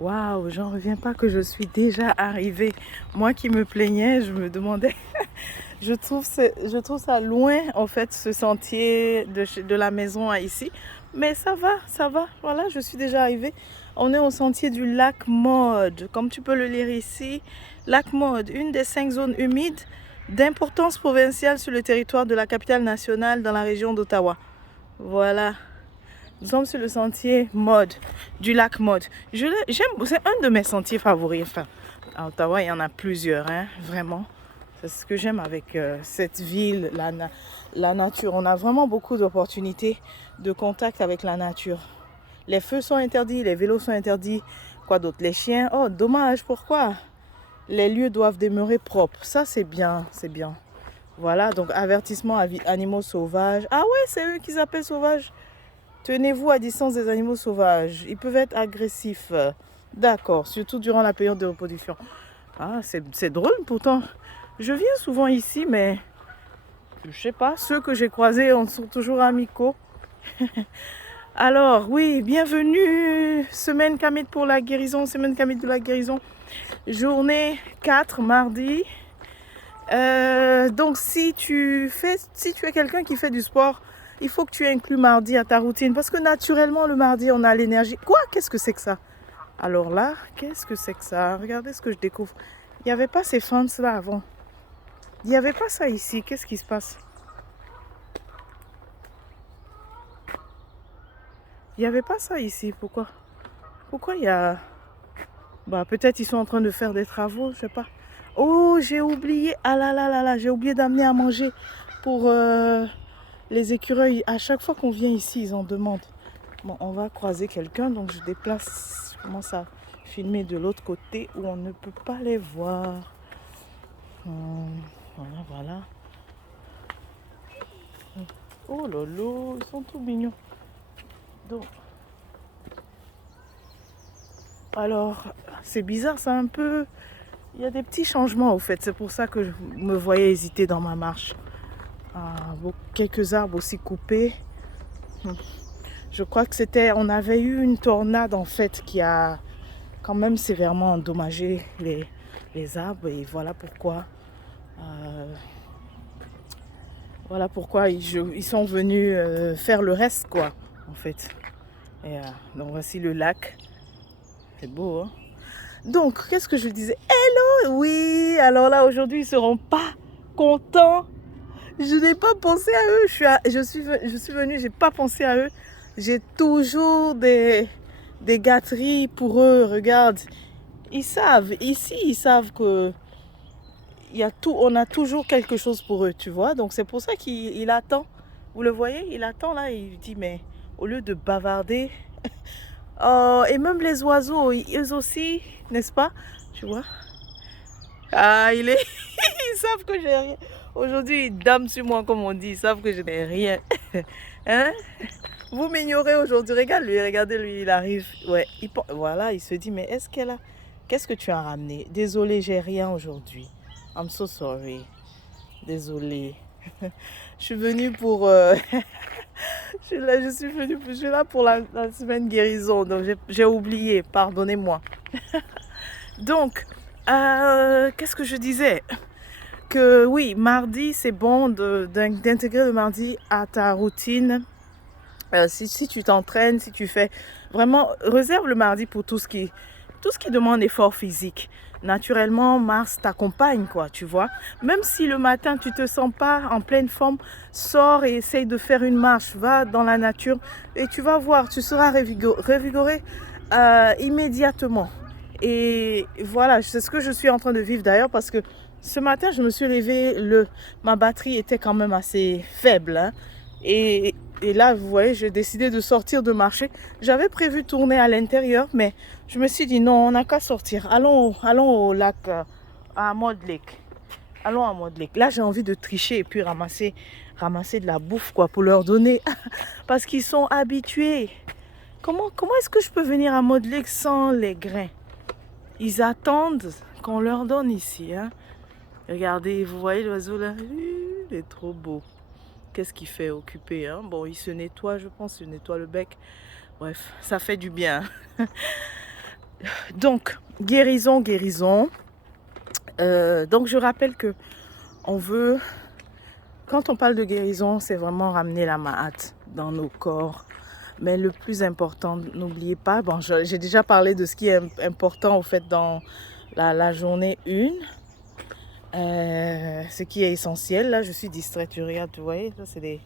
Waouh, j'en reviens pas que je suis déjà arrivée. Moi qui me plaignais, je me demandais, je trouve ça loin en fait ce sentier de la maison à ici. Mais ça va. Voilà, je suis déjà arrivée. On est au sentier du lac Maude. Comme tu peux le lire ici, lac Maude, une des 5 zones humides d'importance provinciale sur le territoire de la capitale nationale dans la région d'Ottawa. Voilà. Nous sommes sur le sentier Maude, du lac Maude. J'aime, c'est un de mes sentiers favoris. Enfin, à Ottawa, il y en a plusieurs, hein, vraiment. C'est ce que j'aime avec cette ville, la nature. On a vraiment beaucoup d'opportunités de contact avec la nature. Les feux sont interdits, les vélos sont interdits. Quoi d'autre? Les chiens. Oh, dommage, pourquoi? Les lieux doivent demeurer propres. Ça, c'est bien, c'est bien. Voilà, donc avertissement animaux sauvages. Ah ouais, c'est eux qui s'appellent sauvages. Tenez-vous à distance des animaux sauvages. Ils peuvent être agressifs. D'accord, surtout durant la période de reproduction. Ah, c'est drôle pourtant. Je viens souvent ici, mais je sais pas, ceux que j'ai croisés sont toujours amicaux. Alors, oui, bienvenue. Semaine Kamit pour la guérison. Semaine Kamit de la guérison. Journée 4, mardi. Donc, si tu es quelqu'un qui fait du sport, il faut que tu inclues mardi à ta routine. Parce que naturellement, le mardi, on a l'énergie. Quoi? Qu'est-ce que c'est que ça? Alors là, qu'est-ce que c'est que ça? Regardez ce que je découvre. Il n'y avait pas ces fans-là avant. Il n'y avait pas ça ici. Qu'est-ce qui se passe? Il n'y avait pas ça ici. Pourquoi il y a... Bah, peut-être ils sont en train de faire des travaux, je sais pas. Oh, j'ai oublié. Ah là là là là, j'ai oublié d'amener à manger pour les écureuils. À chaque fois qu'on vient ici, ils en demandent. Bon, on va croiser quelqu'un, donc je déplace. Je commence à filmer de l'autre côté où on ne peut pas les voir. Voilà, voilà. Oh lolo, ils sont tout mignons. Donc, alors, c'est bizarre, c'est un peu... Il y a des petits changements au fait, c'est pour ça que je me voyais hésiter dans ma marche. Quelques arbres aussi coupés. Je crois que on avait eu une tornade en fait qui a quand même sévèrement endommagé les arbres et voilà pourquoi ils sont venus faire le reste quoi en fait. Et donc voici le lac, c'est beau hein. Donc qu'est-ce que je disais? Hello, oui, alors là aujourd'hui ils seront pas contents. Je n'ai pas pensé à eux. Je suis venue, j'ai pas pensé à eux. J'ai toujours des gâteries pour eux. Regarde, ils savent. Ici, ils savent que on a toujours quelque chose pour eux, tu vois. Donc c'est pour ça qu'il attend. Vous le voyez, il attend là. Il dit mais au lieu de bavarder. Oh, et même les oiseaux, eux aussi, n'est-ce pas? Tu vois. Ah, ils savent que j'ai rien. Aujourd'hui, ils dament sur moi, comme on dit. Ils savent que je n'ai rien. Hein? Vous m'ignorez aujourd'hui. Regardez lui, il arrive. Ouais, voilà, il se dit, mais qu'est-ce que tu as ramené? Désolé, j'ai rien aujourd'hui. I'm so sorry. Désolé. Je suis venue pour... je suis là pour la semaine guérison. Donc, j'ai oublié. Pardonnez-moi. Donc, qu'est-ce que je disais? Que oui, mardi, c'est bon d'intégrer le mardi à ta routine. Si tu t'entraînes, si tu fais... Vraiment, réserve le mardi pour tout ce qui demande effort physique. Naturellement, Mars t'accompagne, quoi, tu vois. Même si le matin, tu te sens pas en pleine forme, sors et essaye de faire une marche. Va dans la nature et tu vas voir, tu seras revigoré immédiatement. Et voilà, c'est ce que je suis en train de vivre d'ailleurs parce que ce matin, je me suis levée, ma batterie était quand même assez faible. Hein, et là, vous voyez, j'ai décidé de sortir de marcher. J'avais prévu tourner à l'intérieur, mais je me suis dit non, on n'a qu'à sortir. Allons au lac, à Maud Lake. Allons à Maud Lake. Là, j'ai envie de tricher et puis ramasser de la bouffe quoi, pour leur donner. Parce qu'ils sont habitués. Comment est-ce que je peux venir à Maud Lake sans les grains? Ils attendent qu'on leur donne ici. Hein. Regardez, vous voyez l'oiseau là? Il est trop beau. Qu'est-ce qu'il fait occupé hein? Bon, il se nettoie, je pense, il nettoie le bec. Bref, ça fait du bien. Donc, guérison, guérison. Donc, je rappelle que on veut, quand on parle de guérison, c'est vraiment ramener la Ma'at dans nos corps. Mais le plus important, n'oubliez pas, bon, j'ai déjà parlé de ce qui est important au fait dans la journée 1. Ce qui est essentiel. Là, je suis distraite, tu regardes, tu vois, ça c'est des...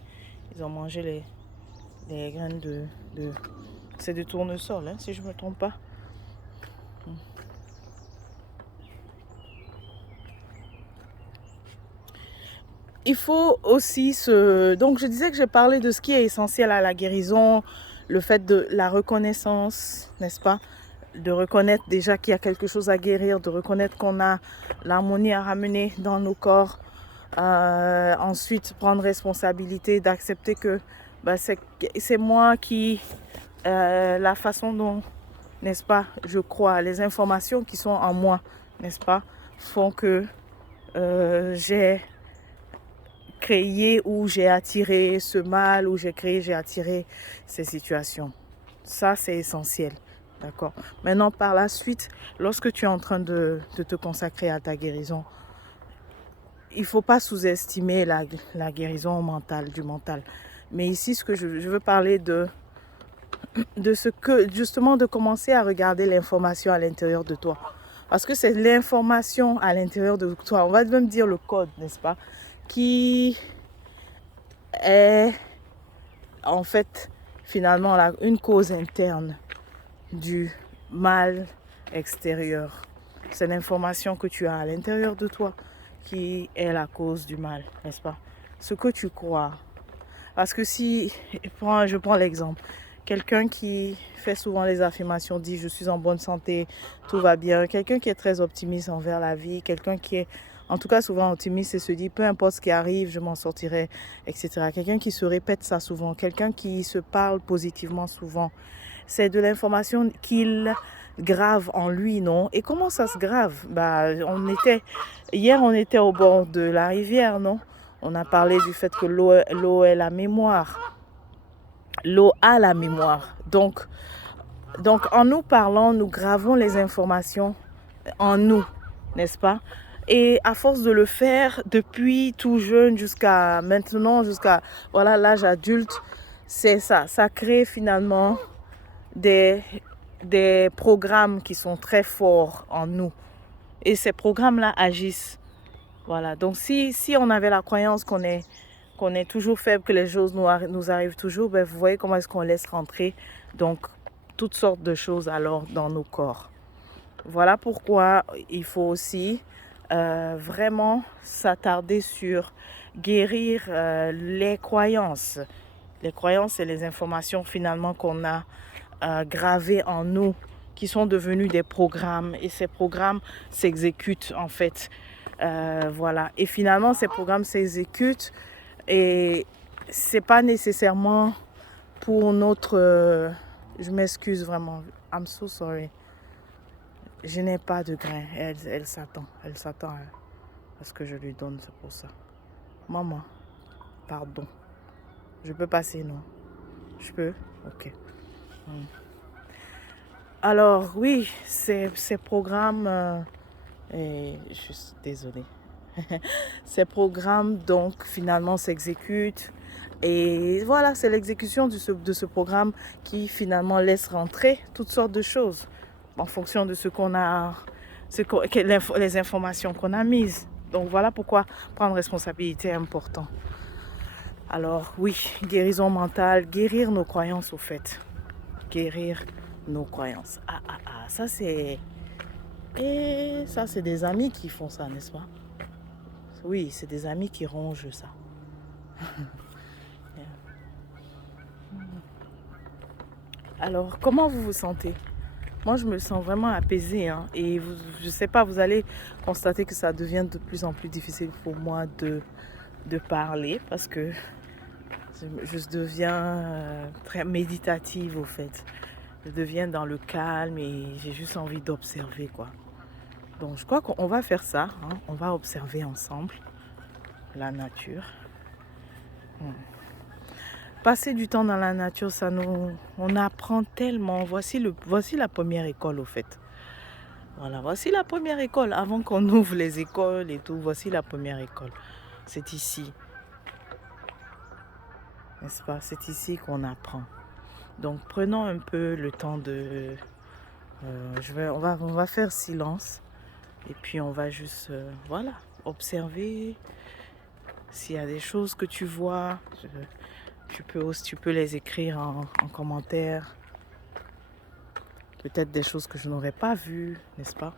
Ils ont mangé les graines c'est de tournesol, hein, si je ne me trompe pas. Il faut aussi se... Donc, je disais que j'ai parlé de ce qui est essentiel à la guérison, le fait de la reconnaissance, n'est-ce pas? De reconnaître déjà qu'il y a quelque chose à guérir, de reconnaître qu'on a l'harmonie à ramener dans nos corps. Ensuite, prendre responsabilité, d'accepter que bah, c'est moi qui... la façon dont, n'est-ce pas, je crois, les informations qui sont en moi, n'est-ce pas, font que j'ai créé ou j'ai attiré ce mal, ou j'ai attiré ces situations. Ça, c'est essentiel. D'accord. Maintenant, par la suite, lorsque tu es en train de te consacrer à ta guérison, il ne faut pas sous-estimer la guérison mentale, du mental. Mais ici, ce que je veux parler de ce que, justement, de commencer à regarder l'information à l'intérieur de toi. Parce que c'est l'information à l'intérieur de toi, on va même dire le code, n'est-ce pas, qui est en fait finalement une cause interne du mal extérieur. C'est l'information que tu as à l'intérieur de toi qui est la cause du mal, n'est-ce pas? Ce que tu crois. Parce que si, je prends l'exemple, quelqu'un qui fait souvent les affirmations dit je suis en bonne santé, tout va bien. Quelqu'un qui est très optimiste envers la vie, quelqu'un qui est en tout cas souvent optimiste et se dit peu importe ce qui arrive, je m'en sortirai, etc. Quelqu'un qui se répète ça souvent, quelqu'un qui se parle positivement souvent. C'est de l'information qu'il grave en lui, non? Et comment ça se grave? Hier on était au bord de la rivière, non? On a parlé du fait que l'eau est la mémoire. L'eau a la mémoire. Donc, en nous parlant, nous gravons les informations en nous, n'est-ce pas? Et à force de le faire depuis tout jeune jusqu'à maintenant, jusqu'à voilà, l'âge adulte, c'est ça. Ça crée finalement des programmes qui sont très forts en nous. Et ces programmes-là agissent. Voilà. Donc, si on avait la croyance qu'on est toujours faible, que les choses nous arrivent toujours, ben, vous voyez comment est-ce qu'on laisse rentrer donc toutes sortes de choses alors dans nos corps. Voilà pourquoi il faut aussi vraiment s'attarder sur guérir les croyances. Les croyances et les informations finalement qu'on a gravées en nous, qui sont devenus des programmes. Et ces programmes s'exécutent en fait. Voilà. Et finalement, ces programmes s'exécutent et c'est pas nécessairement pour notre... je m'excuse vraiment. I'm so sorry. Je n'ai pas de grain. Elle s'attend. Elle s'attend à ce que je lui donne. C'est pour ça. Maman, pardon. Je peux passer, non? Je peux? Ok. Alors, oui, ces programmes... je suis désolée. Ces programmes, donc, finalement, s'exécutent. Et voilà, c'est l'exécution de ce programme qui, finalement, laisse rentrer toutes sortes de choses en fonction de ce qu'on a, les informations qu'on a mises. Donc, voilà pourquoi prendre responsabilité est important. Alors, oui, guérison mentale, guérir nos croyances, au fait. Guérir nos croyances. Ça, c'est... Et ça, c'est des amis qui font ça, n'est-ce pas? Oui, c'est des amis qui rongent ça. Alors, comment vous vous sentez? Moi, je me sens vraiment apaisée. Hein, et je ne sais pas, vous allez constater que ça devient de plus en plus difficile pour moi de parler parce que je deviens très méditative, au fait. Je deviens dans le calme et j'ai juste envie d'observer, quoi. Donc, je crois qu'on va faire ça. Hein, on va observer ensemble la nature. Passer du temps dans la nature, on apprend tellement. Voici la première école, au fait. Voilà, voici la première école. Avant qu'on ouvre les écoles et tout, voici la première école. C'est ici, n'est-ce pas? C'est ici qu'on apprend. Donc prenons un peu le temps de... on va faire silence. Et puis on va juste, voilà, observer. S'il y a des choses que tu vois, tu peux les écrire en commentaire. Peut-être des choses que je n'aurais pas vues, n'est-ce pas?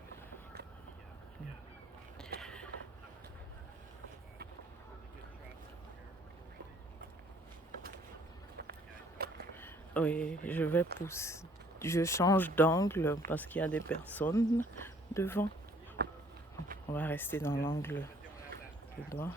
Oui, je vais pousser. Je change d'angle parce qu'il y a des personnes devant. On va rester dans l'angle de droite.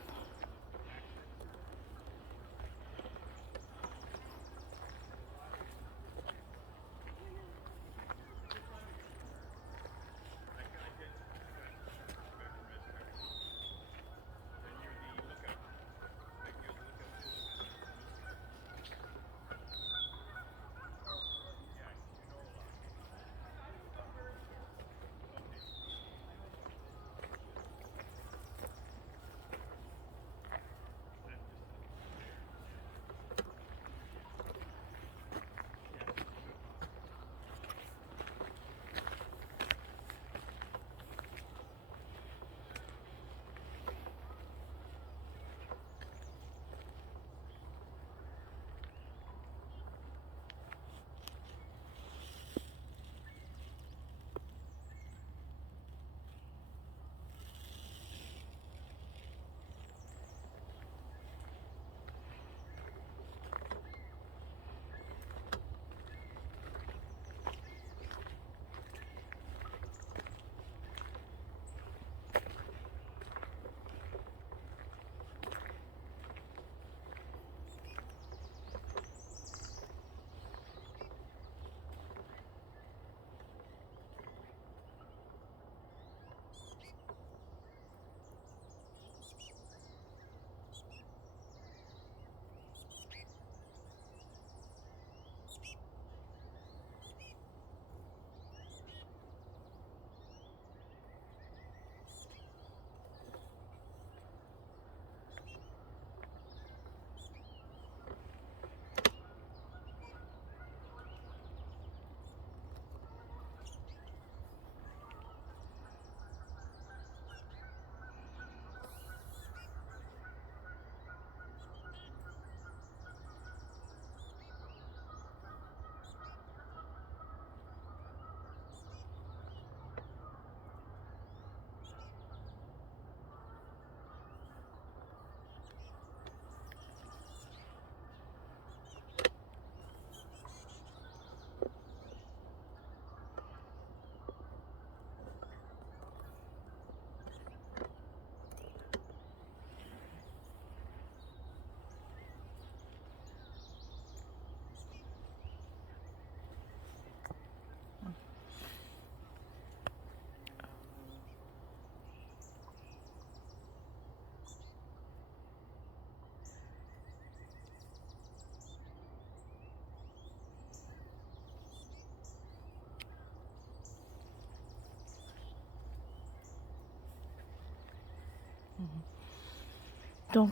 Donc,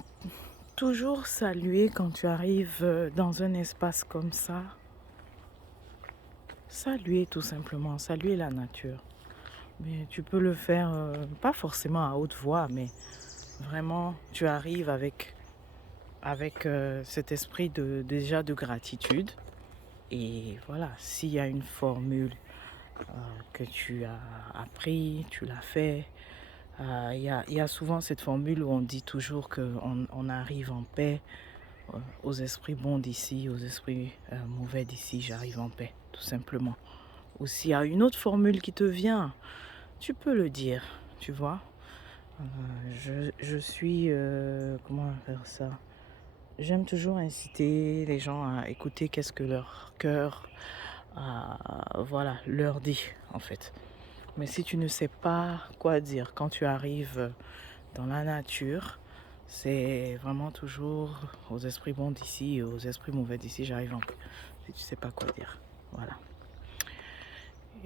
toujours saluer quand tu arrives dans un espace comme ça. Saluer tout simplement, saluer la nature. Mais tu peux le faire, pas forcément à haute voix, mais vraiment, tu arrives avec cet esprit déjà de gratitude. Et voilà, s'il y a une formule que tu as appris, tu l'as fait. Il y a souvent cette formule où on dit toujours qu'on arrive en paix. Aux esprits bons d'ici, aux esprits mauvais d'ici, j'arrive en paix, tout simplement. Ou s'il y a une autre formule qui te vient, tu peux le dire, tu vois. Je suis... comment faire ça? J'aime toujours inciter les gens à écouter qu'est-ce que leur cœur voilà, leur dit, en fait. Mais si tu ne sais pas quoi dire quand tu arrives dans la nature, c'est vraiment toujours aux esprits bons d'ici et aux esprits mauvais d'ici, j'arrive en paix. Si tu ne sais pas quoi dire. Voilà.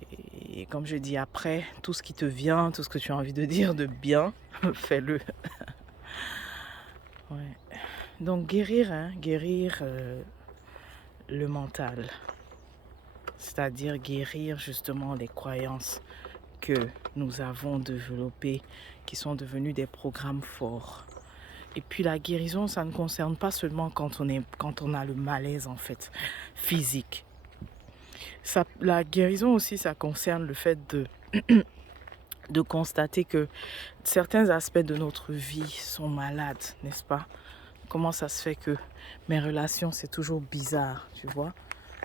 Et Et comme je dis après, tout ce qui te vient, tout ce que tu as envie de dire de bien, fais-le. Ouais. Donc guérir, hein, guérir le mental. C'est-à-dire guérir justement les croyances que nous avons développées, qui sont devenues des programmes forts. Et puis la guérison, ça ne concerne pas seulement quand on a le malaise en fait, physique. La guérison aussi, ça concerne le fait de constater que certains aspects de notre vie sont malades, n'est-ce pas? Comment ça se fait que mes relations, c'est toujours bizarre, tu vois?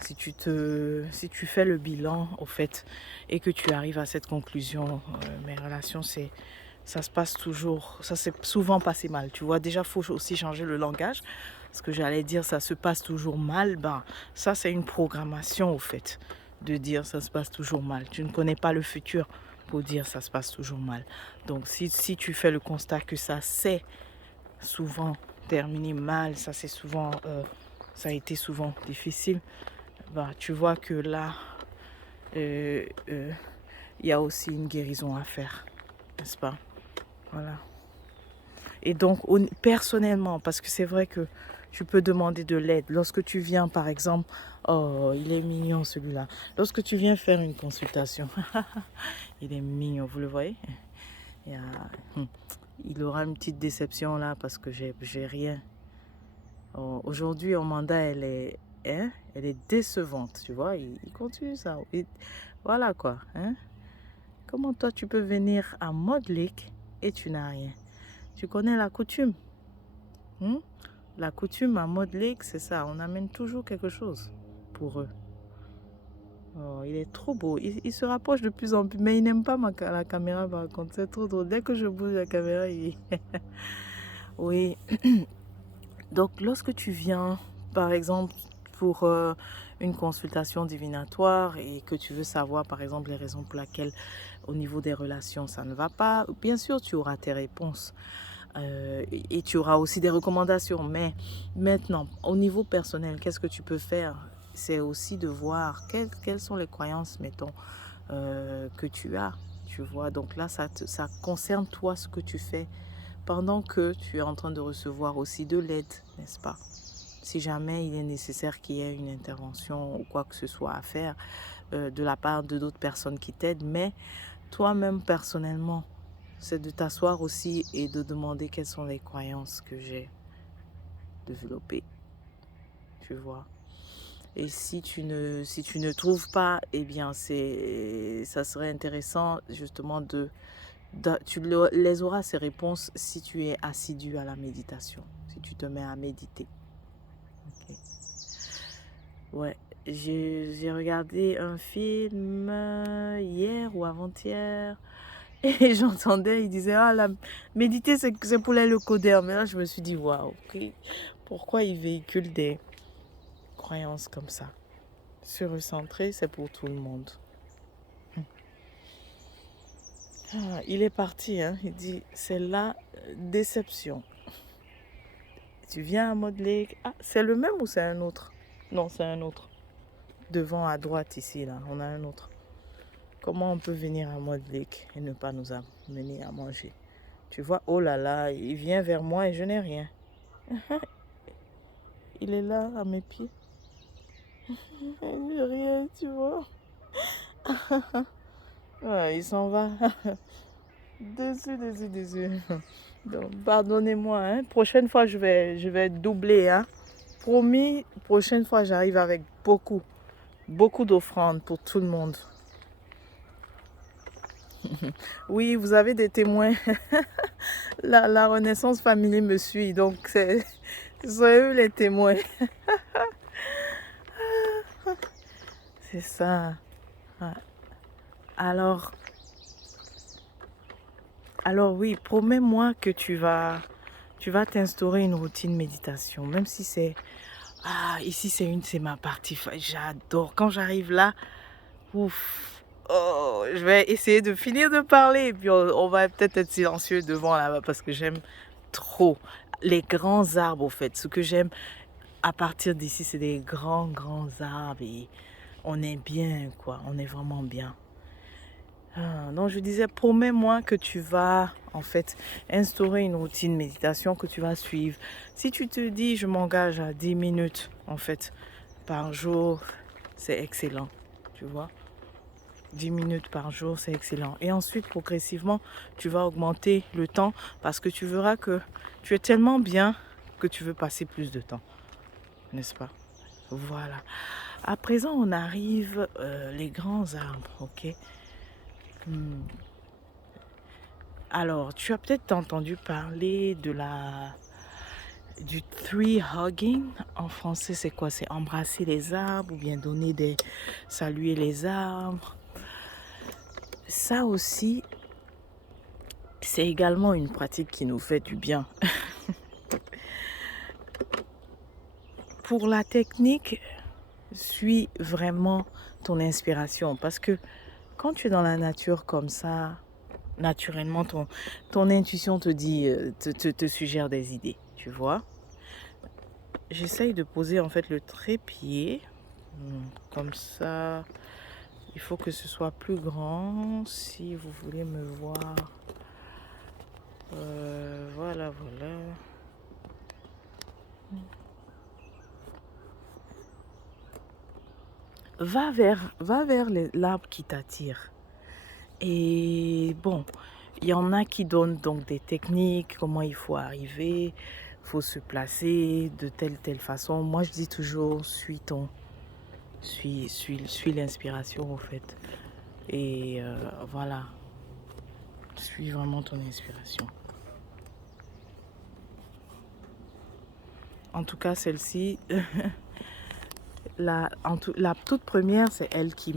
Si tu fais le bilan, au fait, et que tu arrives à cette conclusion, mes relations, ça se passe toujours, ça s'est souvent passé mal, tu vois. Déjà, il faut aussi changer le langage. Ce que j'allais dire, ça se passe toujours mal, ben, ça, c'est une programmation, au fait, de dire ça se passe toujours mal. Tu ne connais pas le futur pour dire ça se passe toujours mal. Donc, si tu fais le constat que ça s'est souvent terminé mal, ça a été souvent difficile, bah, tu vois que là, il y a aussi une guérison à faire, n'est-ce pas? Voilà. Et donc, personnellement, parce que c'est vrai que tu peux demander de l'aide. Lorsque tu viens, par exemple, oh, il est mignon celui-là. Lorsque tu viens faire une consultation, il est mignon, vous le voyez? Il aura une petite déception là parce que j'ai rien. Oh, aujourd'hui, Amanda, elle est décevante, tu vois. Il continue ça. Voilà quoi. Hein? Comment toi, tu peux venir à Modlick et tu n'as rien? Tu connais la coutume? La coutume à Modlick, c'est ça. On amène toujours quelque chose pour eux. Oh, il est trop beau. Il se rapproche de plus en plus. Mais il n'aime pas la caméra, par contre. C'est trop drôle. Dès que je bouge la caméra, il... Oui. Donc, lorsque tu viens, par exemple, pour une consultation divinatoire et que tu veux savoir, par exemple, les raisons pour lesquelles, au niveau des relations, ça ne va pas, bien sûr, tu auras tes réponses. Et tu auras aussi des recommandations. Mais maintenant, au niveau personnel, qu'est-ce que tu peux faire? C'est aussi de voir quelles sont les croyances, mettons, que tu as. Tu vois, donc là, ça concerne toi, ce que tu fais pendant que tu es en train de recevoir aussi de l'aide, n'est-ce pas? Si jamais il est nécessaire qu'il y ait une intervention ou quoi que ce soit à faire de la part de d'autres personnes qui t'aident, mais toi-même personnellement, c'est de t'asseoir aussi et de demander quelles sont les croyances que j'ai développées, tu vois. Et si tu ne trouves pas, eh bien, ça serait intéressant justement tu les auras ces réponses si tu es assidu à la méditation, si tu te mets à méditer. Okay. Ouais, j'ai regardé un film hier ou avant-hier et j'entendais, il disait, méditer c'est pour les locodères. Mais là, je me suis dit, waouh, okay, pourquoi ils véhiculent des croyances comme ça? Se recentrer, c'est pour tout le monde. Il est parti, hein. Il dit, c'est la déception. Tu viens à Modlick. Ah, c'est le même ou c'est un autre? Non, c'est un autre. Devant à droite ici, là, on a un autre. Comment on peut venir à Modlick et ne pas nous amener à manger? Tu vois, oh là là, il vient vers moi et je n'ai rien. Il est là, à mes pieds. J'ai rien, tu vois. Ouais, il s'en va. Déçu. Donc, pardonnez-moi, hein. Prochaine fois, je vais doubler, hein. Promis, prochaine fois, j'arrive avec beaucoup d'offrandes pour tout le monde. Oui, vous avez des témoins. La Renaissance Family me suit, donc ce sont eux les témoins. C'est ça. Ouais. Alors oui, promets-moi que tu vas t'instaurer une routine méditation, même si c'est... ici c'est ma partie, j'adore. Quand j'arrive là, ouf, oh, je vais essayer de finir de parler et puis on va peut-être être silencieux devant là-bas parce que j'aime trop les grands arbres au fait. Ce que j'aime à partir d'ici, c'est des grands arbres et on est bien quoi, on est vraiment bien. Donc je disais, promets-moi que tu vas en fait instaurer une routine méditation que tu vas suivre. Si tu te dis, je m'engage à 10 minutes en fait par jour, c'est excellent, tu vois. 10 minutes par jour, c'est excellent. Et ensuite, progressivement, tu vas augmenter le temps parce que tu verras que tu es tellement bien que tu veux passer plus de temps, n'est-ce pas? Voilà. À présent, on arrive les grands arbres, ok? Hmm. Alors, tu as peut-être entendu parler du tree hugging. En français, c'est quoi? C'est embrasser les arbres ou bien saluer les arbres. Ça aussi, c'est également une pratique qui nous fait du bien. Pour la technique, suis vraiment ton inspiration parce que quand tu es dans la nature comme ça, naturellement, ton intuition te dit, te suggère des idées, tu vois. J'essaye de poser en fait le trépied, comme ça. Il faut que ce soit plus grand si vous voulez me voir. Voilà, voilà. Va vers l'arbre qui t'attire. Et bon, il y en a qui donnent donc des techniques, comment il faut arriver, il faut se placer de telle façon. Moi, je dis toujours, suis l'inspiration au fait. Et voilà, suis vraiment ton inspiration. En tout cas, celle-ci, la toute première, c'est elle qui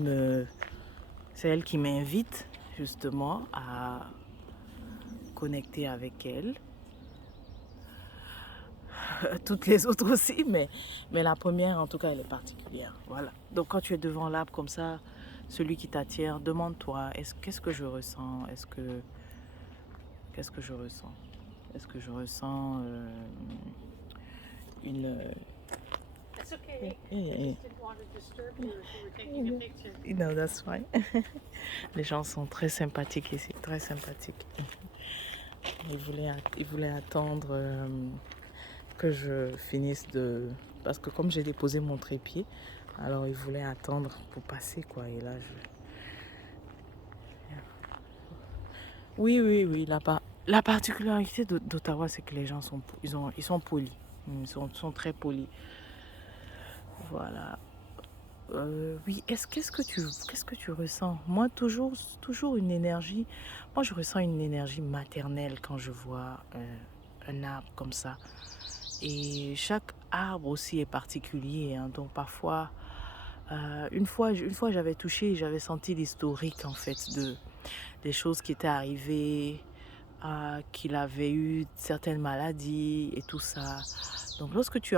m'invite justement à connecter avec elle. Toutes les autres aussi, mais la première, en tout cas, elle est particulière. Voilà. Donc, quand tu es devant l'arbre comme ça, celui qui t'attire, demande-toi, qu'est-ce que je ressens? Qu'est-ce que je ressens? Est-ce que je ressens une... It's okay. I Yeah. just didn't want to disturb you if you were taking a picture. No, that's fine. Les gens sont très sympathiques ici, très sympathiques. Ils voulaient attendre que je finisse de... Parce que comme j'ai déposé mon trépied, alors ils voulaient attendre pour passer, quoi. Et là, Oui, là-bas. La particularité d'Ottawa, c'est que les gens ils sont polis. Ils sont très polis. Voilà. Oui, qu'est-ce que tu ressens? Moi, toujours une énergie. Moi, je ressens une énergie maternelle quand je vois un arbre comme ça. Et chaque arbre aussi est particulier, hein. Donc parfois, une fois j'avais touché, j'avais senti l'historique en fait des choses qui étaient arrivées, qu'il avait eu certaines maladies et tout ça. Donc lorsque tu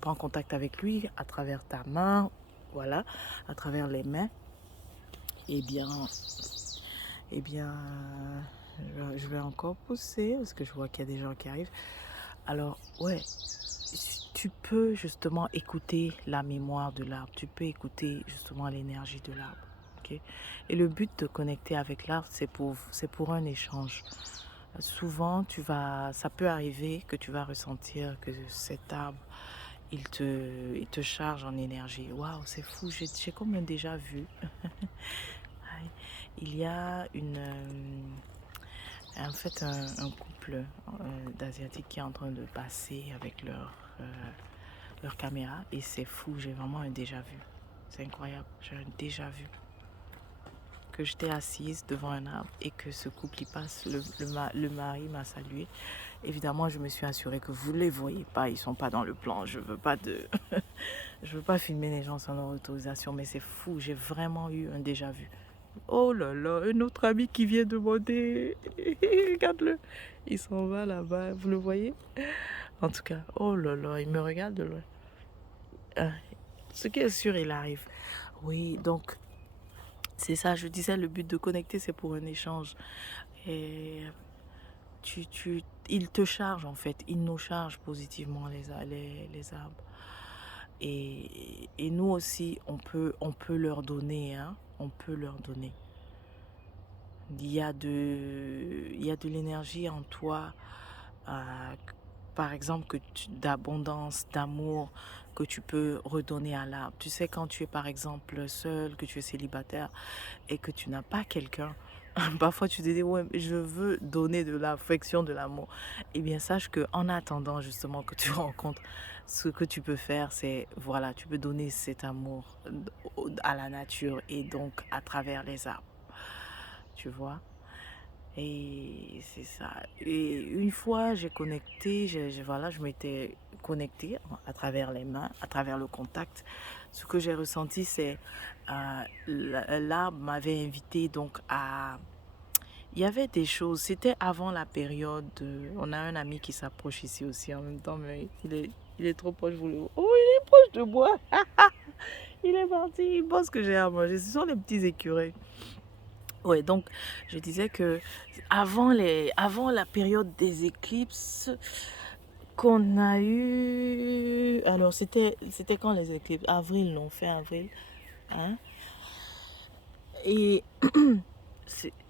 prends contact avec lui à travers ta main, voilà, à travers les mains, eh bien, je vais encore pousser parce que je vois qu'il y a des gens qui arrivent. Alors, ouais, tu peux justement écouter la mémoire de l'arbre, tu peux écouter justement l'énergie de l'arbre. Okay? Et le but de connecter avec l'arbre, c'est pour un échange. Souvent, ça peut arriver que tu vas ressentir que cet arbre, il te charge en énergie. Waouh, c'est fou, j'ai comme un déjà vu. Il y a en fait un couple d'Asiatiques qui est en train de passer avec leur caméra et c'est fou, j'ai vraiment un déjà vu. C'est incroyable, j'ai un déjà vu. Que j'étais assise devant un arbre et que ce couple y passe, le mari m'a salué. Évidemment, je me suis assurée que vous ne les voyez pas, ils sont pas dans le plan. Je veux pas je veux pas filmer les gens sans leur autorisation, mais c'est fou, j'ai vraiment eu un déjà vu. Oh là là, un autre ami qui vient demander. Regarde-le, il s'en va là-bas, vous le voyez? En tout cas, oh là là, il me regarde de loin. Ce qui est sûr, il arrive. Oui, donc c'est ça, je disais, le but de connecter, c'est pour un échange. Et il te charge en fait, il nous charge positivement les arbres. Et nous aussi, on peut leur donner, hein, on peut leur donner. il y a de l'énergie en toi, par exemple, d'abondance, d'amour, que tu peux redonner à l'arbre. Tu sais, quand tu es par exemple seul, que tu es célibataire et que tu n'as pas quelqu'un, parfois tu te dis, ouais, mais je veux donner de l'affection, de l'amour. Eh bien, sache que en attendant justement que tu rencontres, ce que tu peux faire, c'est, voilà, tu peux donner cet amour à la nature et donc à travers les arbres, tu vois. Et c'est ça. Et une fois, j'ai connecté, voilà, je m'étais connectée à travers les mains, à travers le contact. Ce que j'ai ressenti, c'est l'arbre m'avait invité donc à... Il y avait des choses, c'était avant la période. On a un ami qui s'approche ici aussi en même temps, mais il est trop proche, vous le... Oh, il est proche de moi. Il est parti, il pense que j'ai à manger. Ce sont les petits écureuils. Ouais, donc je disais que avant la période des éclipses qu'on a eu, alors c'était quand les éclipses? Avril, non, fin avril, hein? Et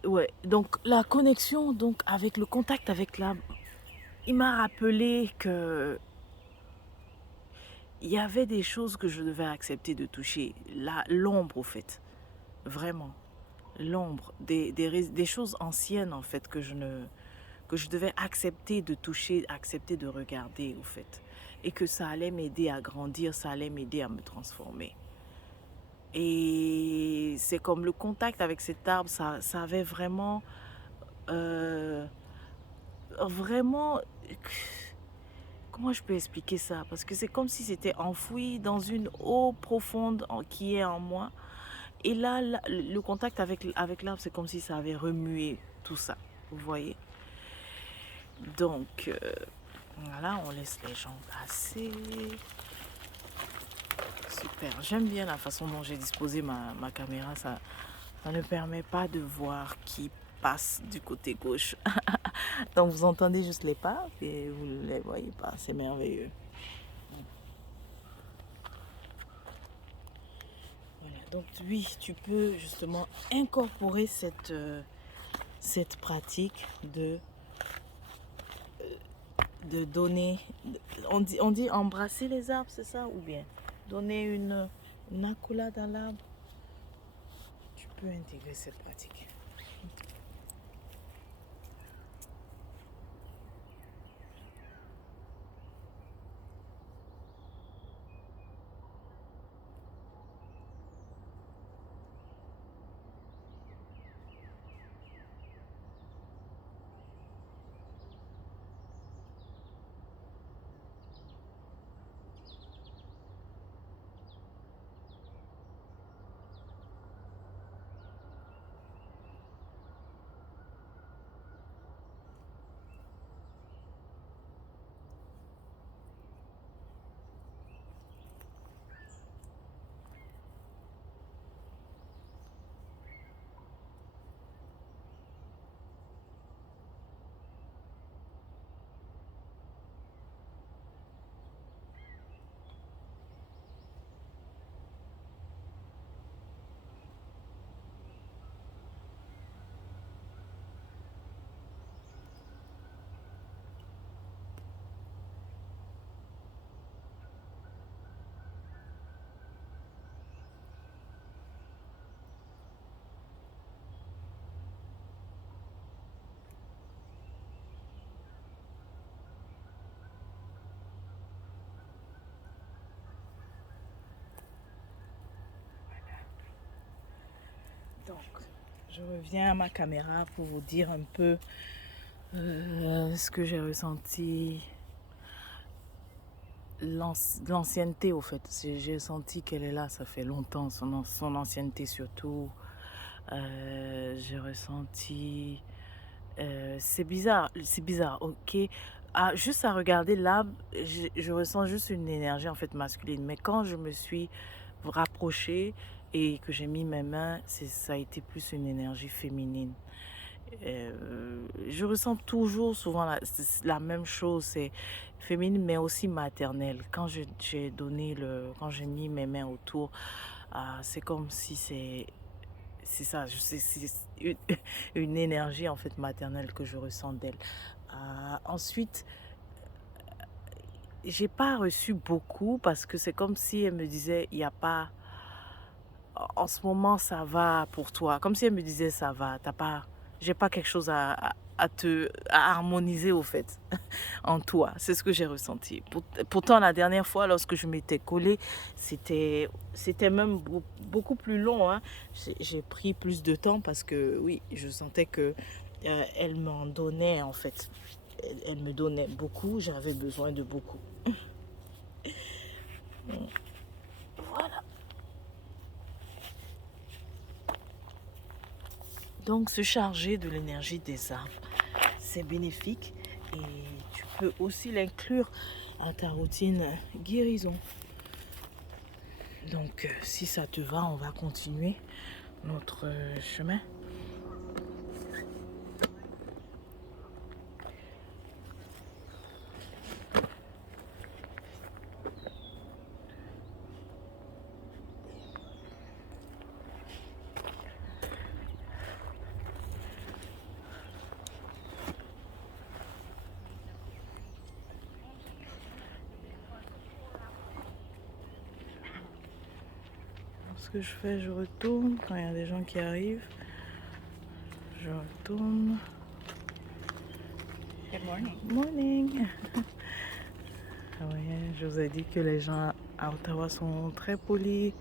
ouais, donc la connexion donc avec le contact avec l'arbre, il m'a rappelé que il y avait des choses que je devais accepter de toucher, l'ombre au fait, vraiment, l'ombre, des choses anciennes en fait que je devais accepter de toucher, accepter de regarder au fait. Et que ça allait m'aider à grandir, ça allait m'aider à me transformer. Et c'est comme le contact avec cet arbre, ça avait vraiment, vraiment, comment je peux expliquer ça? Parce que c'est comme si c'était enfoui dans une eau profonde qui est en moi. Et là, le contact avec l'arbre, c'est comme si ça avait remué tout ça. Vous voyez? Donc, voilà, on laisse les gens passer. Super. J'aime bien la façon dont j'ai disposé ma caméra. Ça ne permet pas de voir qui passe du côté gauche. Donc, vous entendez juste les pas et vous ne les voyez pas. C'est merveilleux. Voilà. Donc, oui, tu peux justement incorporer cette pratique de donner. On dit embrasser les arbres, c'est ça? Ou bien donner une accolade à l'arbre. Tu peux intégrer cette pratique. Donc, je reviens à ma caméra pour vous dire un peu ce que j'ai ressenti. L'ancienneté, au fait. J'ai senti qu'elle est là, ça fait longtemps, son ancienneté surtout. J'ai ressenti... c'est bizarre, ok. Ah, juste à regarder l'arbre, je ressens juste une énergie en fait masculine. Mais quand je me suis rapprochée et que j'ai mis mes mains, ça a été plus une énergie féminine. Je ressens toujours souvent la même chose, c'est féminine mais aussi maternelle. Quand quand j'ai mis mes mains autour, c'est comme si c'est ça, c'est une énergie en fait maternelle que je ressens d'elle. Ensuite, j'ai pas reçu beaucoup parce que c'est comme si elle me disait, il n'y a pas, en ce moment ça va pour toi. Comme si elle me disait, ça va, t'as pas, j'ai pas quelque chose à harmoniser au fait en toi. C'est ce que j'ai ressenti. Pourtant, la dernière fois, lorsque je m'étais collée, c'était même beaucoup plus long, hein. J'ai pris plus de temps parce que oui, je sentais que elle m'en donnait en fait. Elle me donnait beaucoup, j'avais besoin de beaucoup. Voilà. Donc, se charger de l'énergie des arbres, c'est bénéfique et tu peux aussi l'inclure à ta routine guérison. Donc, si ça te va, on va continuer notre chemin. Ce que je fais, je retourne quand il y a des gens qui arrivent. Je retourne. Good morning. Morning. Oui, je vous ai dit que les gens à Ottawa sont très polis,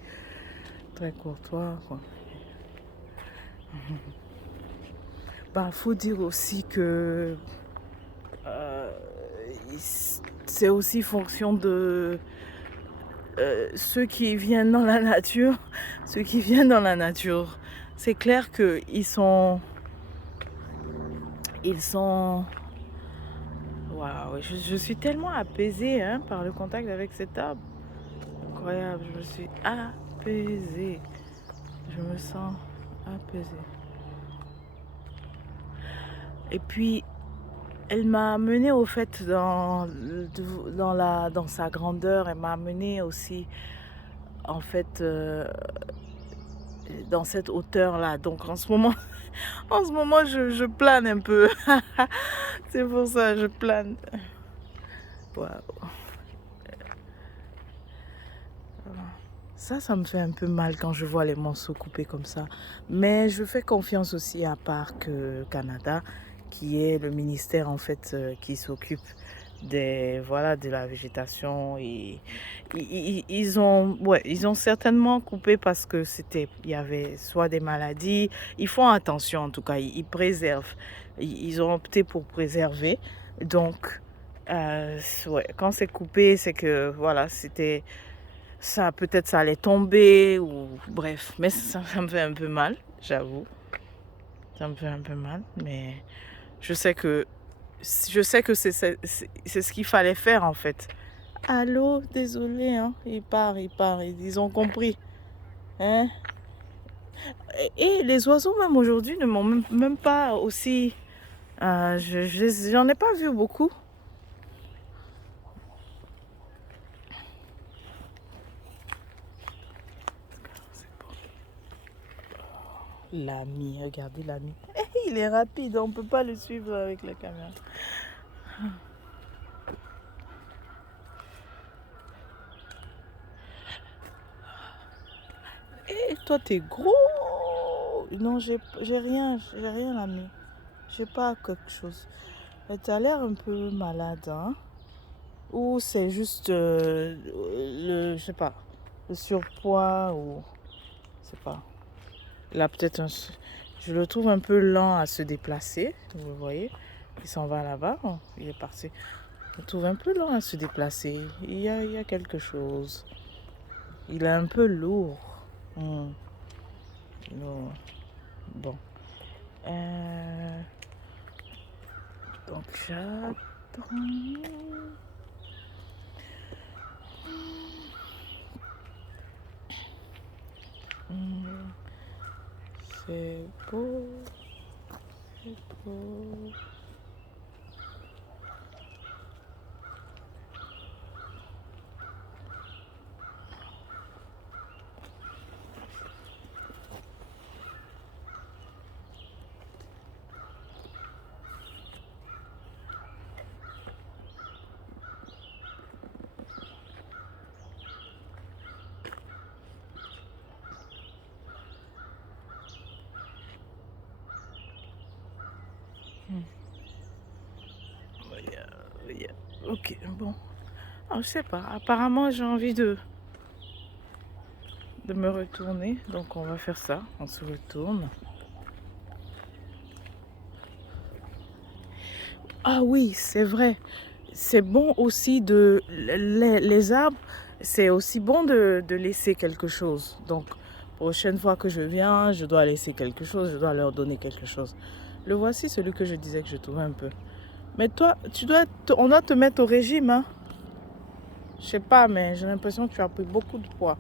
très courtois, quoi. Bah, faut dire aussi que c'est aussi fonction de ceux qui viennent dans la nature. Ceux qui viennent dans la nature, c'est clair qu'ils sont... Waouh, je suis tellement apaisée hein, par le contact avec cet arbre. Incroyable, je me suis apaisée. Je me sens apaisée. Et puis, elle m'a amenée au fait dans sa grandeur. Elle m'a amenée aussi en fait dans cette hauteur-là. Donc en ce moment, je plane un peu. C'est pour ça, je plane. Waouh. Ça me fait un peu mal quand je vois les morceaux coupés comme ça. Mais je fais confiance aussi à Parc Canada, qui est le ministère en fait qui s'occupe de la végétation. Et ils ont certainement coupé parce que il y avait soit des maladies. Ils font attention en tout cas, ils préservent. Ils ont opté pour préserver. Donc, quand c'est coupé, c'est que voilà, c'était... Ça, peut-être ça allait tomber ou bref, mais ça me fait un peu mal, j'avoue. Ça me fait un peu mal, mais je sais que c'est ce qu'il fallait faire en fait. Allô, désolé, hein, il part, ils ont compris. Hein? Et les oiseaux même aujourd'hui ne m'ont même pas aussi... j'en ai pas vu beaucoup. L'ami, regardez l'ami. Il est rapide, on ne peut pas le suivre avec la caméra. Et toi, t'es gros. Non, j'ai rien, l'ami. J'ai pas quelque chose. Mais t'as l'air un peu malade, hein? Ou c'est juste je sais pas, le surpoids ou je sais pas. Là, peut-être je le trouve un peu lent à se déplacer. Vous voyez, il s'en va là-bas. Oh, il est parti. Je le trouve un peu lent à se déplacer. Il y a quelque chose. Il est un peu lourd. Non. Bon. Donc j'attends. C'est beau. C'est beau. Ok, bon. Ah, je sais pas. Apparemment, j'ai envie de me retourner. Donc, on va faire ça. On se retourne. Ah oui, c'est vrai. C'est bon aussi les arbres, c'est aussi bon de laisser quelque chose. Donc, prochaine fois que je viens, je dois laisser quelque chose, je dois leur donner quelque chose. Le voici, celui que je disais que je trouvais un peu. Mais toi, on doit te mettre au régime, hein? Je sais pas, mais j'ai l'impression que tu as pris beaucoup de poids.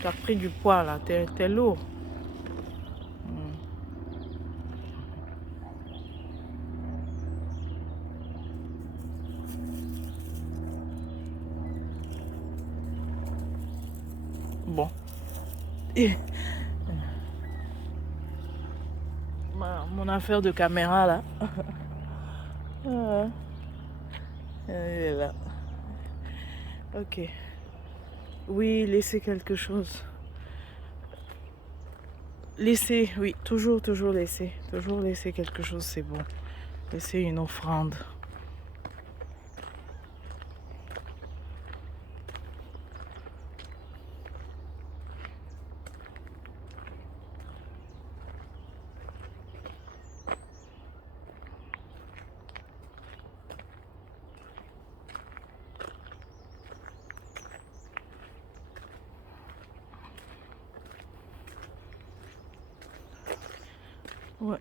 Tu as pris du poids là, t'es lourd. Bon. Et mon affaire de caméra là. Ah, elle est là. Ok. Oui, laissez quelque chose. Laissez, oui, toujours laisser. Toujours laisser quelque chose, c'est bon. Laissez une offrande. Ouais.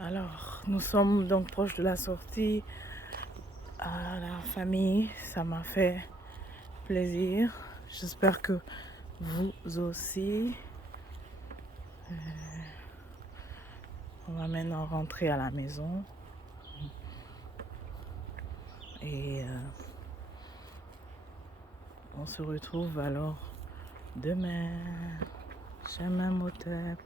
Alors, nous sommes donc proches de la sortie à la famille. Ça m'a fait plaisir. J'espère que vous aussi. On va maintenant rentrer à la maison. Et on se retrouve alors demain. Chemin Motep.